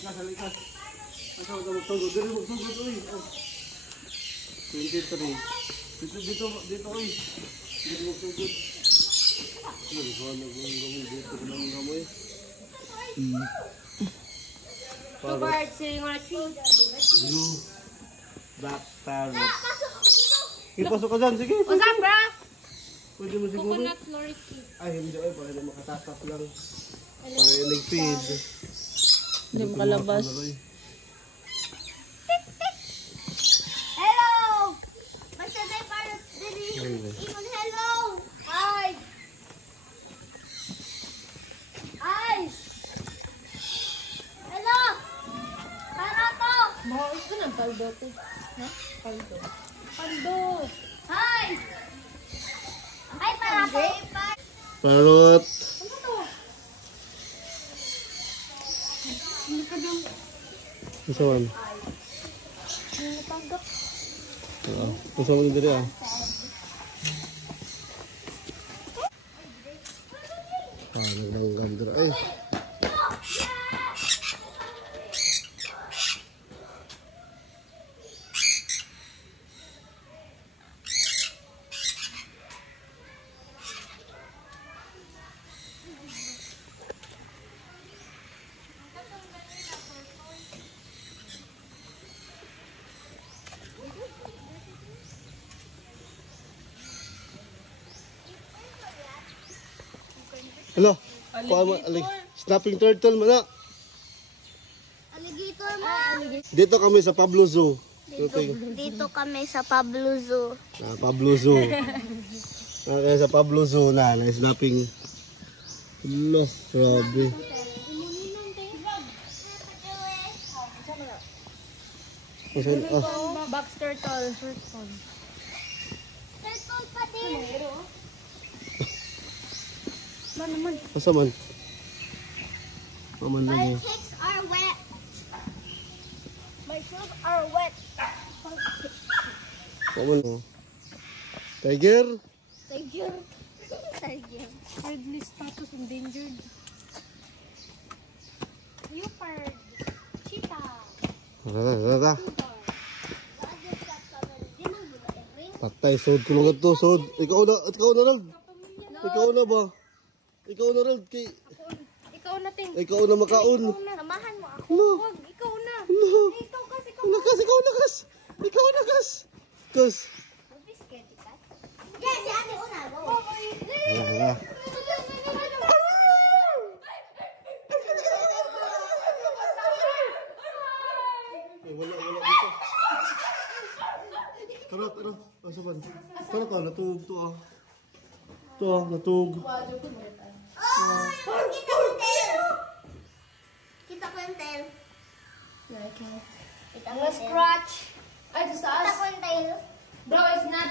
Likas. Asa ka magtugod? Dili magtugod oy. 23. Dito oy. Dili magtugod. Dili ko nagunggoy dito nang gamoy. Two birds sitting on a tree. Blue black parrot. Ipasok ka dyan, sige. What's up, bro? Pwede mo siguro. Coconut lorry. Ay, hindi ay para na makatatap lang. Para nag-feed. Hindi makalabas. Hello! Basta na yung parrot dali. Ingon, hello! Hi! Hi! Hello! Parato! Mahal ko ng paldo ko. Ha? Paldo. Paldo! Hi! Hi, parato! Parrot. Ano to? Hindi ka dong... Isa man. Natagap. Isa man diri ah. Naglanggam diri ay. Hello. Snapping turtle mana? Alligator mo. Dito kami sa Pablo Zoo. Dito kami sa Pablo Zoo. Pablo Zoo. Sa Pablo Zoo na snapping. Hello, grabe. Box turtle. Turtle pa din. Asa man? Paman lang My mo. kicks are wet. My shoes are wet. Paman mo. Tiger? Tiger. Tiger. Red list status endangered. Leopard. Cheetah. Rara. Patay, sod ko lang ito, sod. Ikaw na, Rald. Ikaw na ba? Ikaw na, Rald. Ikaw na, Ting. Ikaw na makaon. Samahan mo ako. No. Wag, ikaw na. No. Ikaw kasi Ikaw na, kas. Ikaw na, kas. Kas. Biscuit ka? Yes, si ate una. Go. Rara. Wala dito. Tara. Asa ba? Tara ka, natug to ah. To ah, natug. Kita ko yung tail. Kita ko yung tail. Kita ko yung scratch. Ay, ito sa Kita us. ko yung tail. Bro, it's not.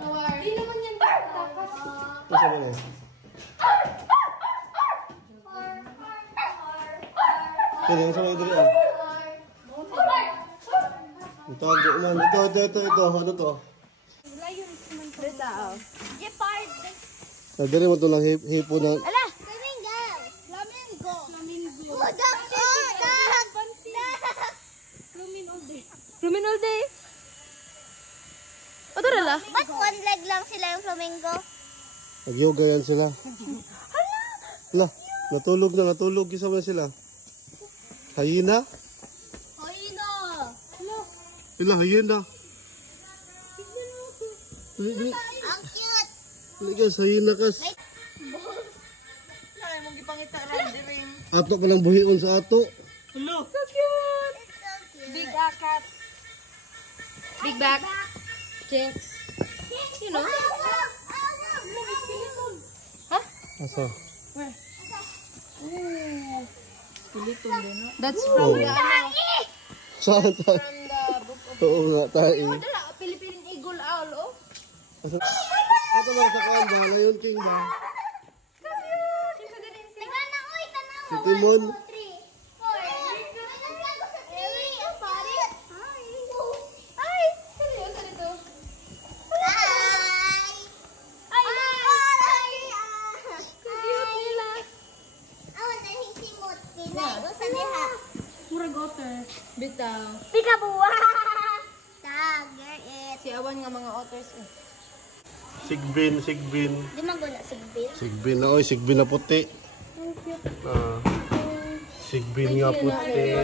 Nawar. Hindi naman yan. Takas. Asa ba na? Kaya asa ba diri ah? Itago man. Ito. Ano to? Gepard. Diri mo to lang hipo na. Ala! Flamingo. Oh, duck! Lumin all day. O, tara la. Ba't one leg lang sila yung flamingo? Nag-yoga yan sila. Hala! Natulog isa man sila. Hyena? Hoyno! Ila, hyena. Ang cute! Ligas, hyena kas. Ay, mong gipangita rin. Ato palang buhion sa ato. Hello. So cute. Big cat. Big back. Jinx. You know? Huh? Asa? Where? Skeleton din, no? That's from the, Saan tayo? from the book of... Oo nga tayo. Dala, Philippine Eagle Owl, oh. Asa? Ito ba sa kanda? Lion King ba? Tingnan na, uy! Tanaw! Si Timon? 1, 2, 3, 4. Ay! Seryoso dito? Pura otter. Bitaw. Peekaboo! Tiger it. Si awan nga mga otters eh. Sigbin. Di man ko na sabihin. Sigbin na, oy. Sigbin na puti. Ah. Sigbin nga puti.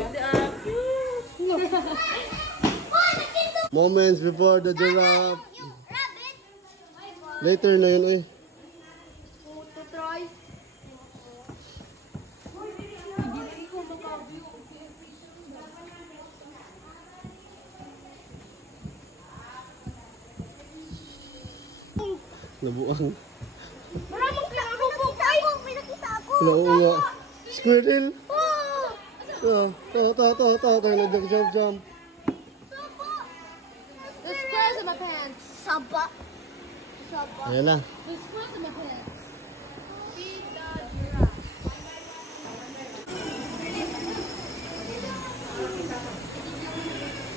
Moments before the giraffe. Rabbit! Later na yun, oy. To try. Nabuang. Maraming nakita ako. May nakita ako. Nauunga. Squirrel. Oh! Jump. The squares in my pants. Saba. Saba. Ayan na. The squares in my pants. Feed the giraffe.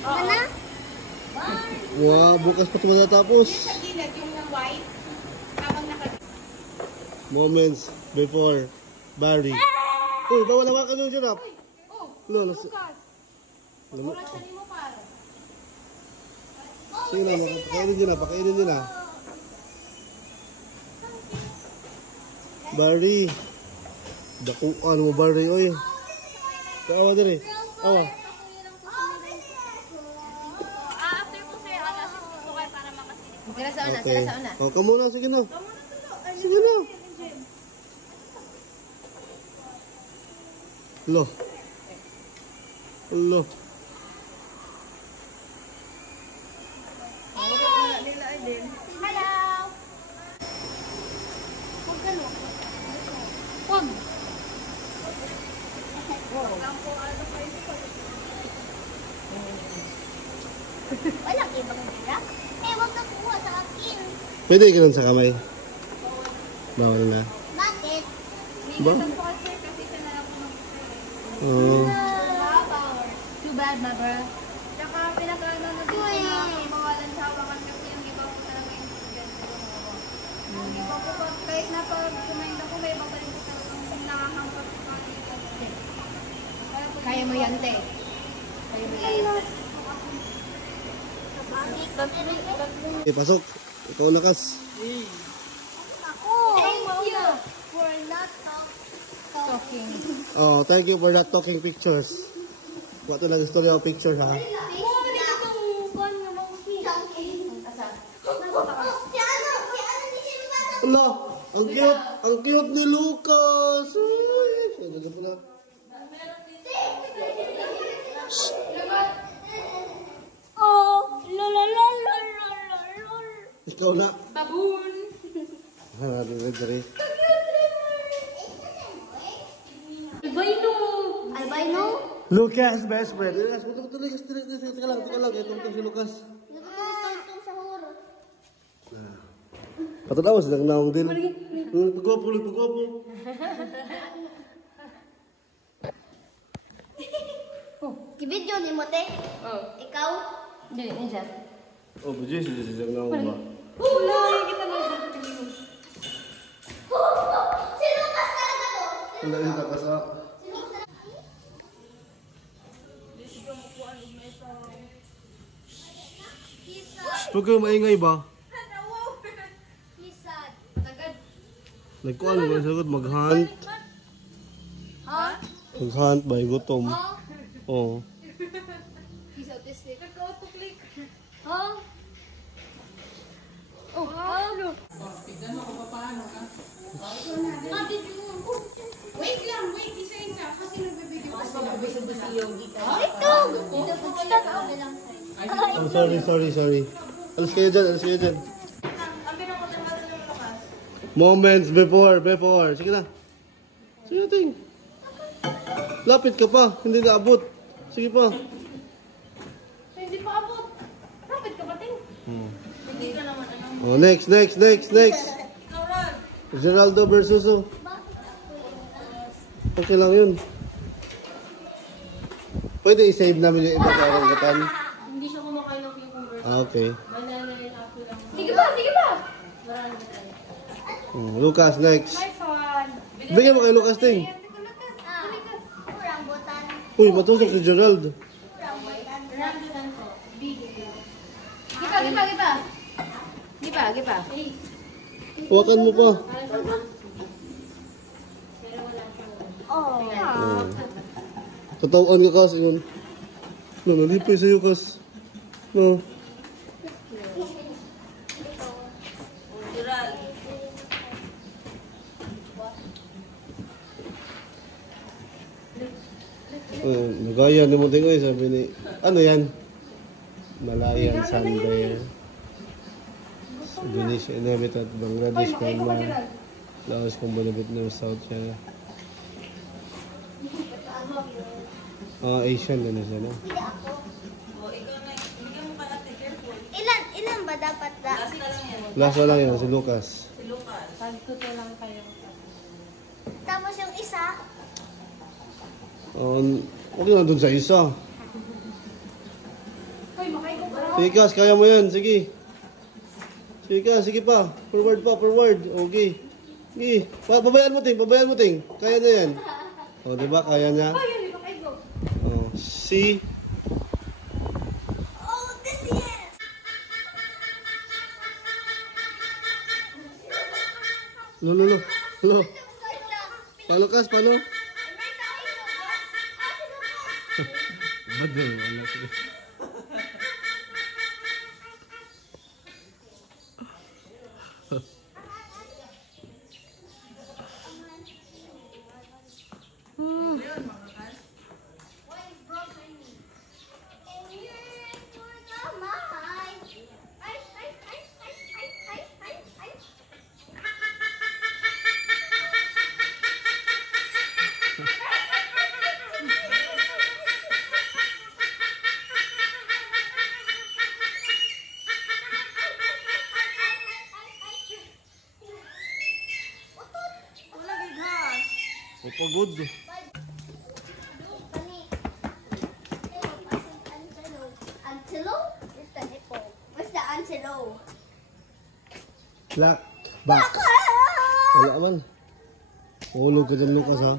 Ano? Wow, bukas pa ito matatapos. Moments before Barry. Uy, bawal naman ka yung giraffe. Lo, Lucas. Wala siya ni mo para. sige na, pakainin nyo na. Barry. Dakuan mo, Barry, oy. Kaawa din eh. Awa. After ko sa'yo, alas ko kayo para makasilip. Sila sa una, Okay. sila sa una. O, kamo na, sige na. Sige na. Lo. Lo. Hello! Huwag ka no. Wag. Walang ibang tira. Eh, huwag na kuha sa akin. Pwede ganun sa kamay. Bawal na. Bakit? Ba? Oo. Too bad, my bro. Tsaka pinakaano na din Uy. na mawalan sa hawakan kasi yung iba ko talaga yung ganito. Yung iba ko kahit na pag kumain ako may babalik ko talagang nakahangkat ko pa dito. Kaya mo yan, te. Kaya mo yan. Okay, pasok. Ikaw nakas. Ako! Thank you for not Talking. Oh, thank you for not talking pictures. What na gusto niyo picture ha? Si ano ni Silvana? Ala, ang cute ni Lucas. Ay, ano pala? Oh, lolololololol. Ikaw na. Baboon. Ah, dali. Albino? Lucas, best friend. Lucas, tuloy. Teka lang. Ito si Lucas. Nagtutong sa huro. Patatawas lang naong din. Pagwapo. Kibidyo ni mo, te? Oh. Ikaw? Dili, niya. Oh, bujis lang naong ba? Hula! Si Lucas talaga to? Wala yung kakasa. Si Lucas? Huwag kayo maingay ba? He's sad. Nagkuhan mo ba sagot? Mag-hunt. Ha? Mag-hunt ba? Gutom. Ha? Oo. He's autistic. Ha? Oh, ano? Wait lang, isa-isa. Kasi nagbibigyo ko sila. Ito! Ito po sila na lang sa'yo. Oh, sorry. Alas kayo dyan. Ang pinakutang natin yung lakas. Moments before. Sige na. Sige ting. Lapit ka pa. Hindi naabot. Sige pa. Hindi pa abot. Rapid ka ba, Ting? Hindi ka naman ano. Oh, next. Kauran. Geraldo versus okay lang yun. Pwede i-save namin yung iba sa orangatan. Hindi siya kumakain ng cucumber. Ah, okay. Banana and apple lang. Sige ba? Marami na tayo. Lucas, next. Nice one. Bigyan mo kay Lucas ting. Ah, rambutan. Uy, matusok si Gerald. Gipa. Hawakan mo pa. Oh. Tatawan ka kas yun. No, nalipay sa'yo kas. No. Nagaya ni mo tingoy, sabi ni, ano yan? Malayan, Sunday. Indonesia, inhabitat, Bangladesh, Myanmar, Laos, Cambodia, Vietnam, South China. Asian na siya, no? Ilan ba dapat na? Last na lang yan, si Lucas. Tapos yung isa, Okay na dun sa isa. Sige Kas, kaya mo yan, sige. Sige Kas, sige pa. Forward pa, forward. Okay. Sige. Babayaan mo ting. Kaya na yan. O, diba? Kaya niya. O, see. oh, this yes! Lo. Paano Kas, paano? Badal, wala siya. Pagod. Antelope? Where's the hippo? Where's the antelope? Black. Back. Wala man. Hulog ka dyan Lucas ha.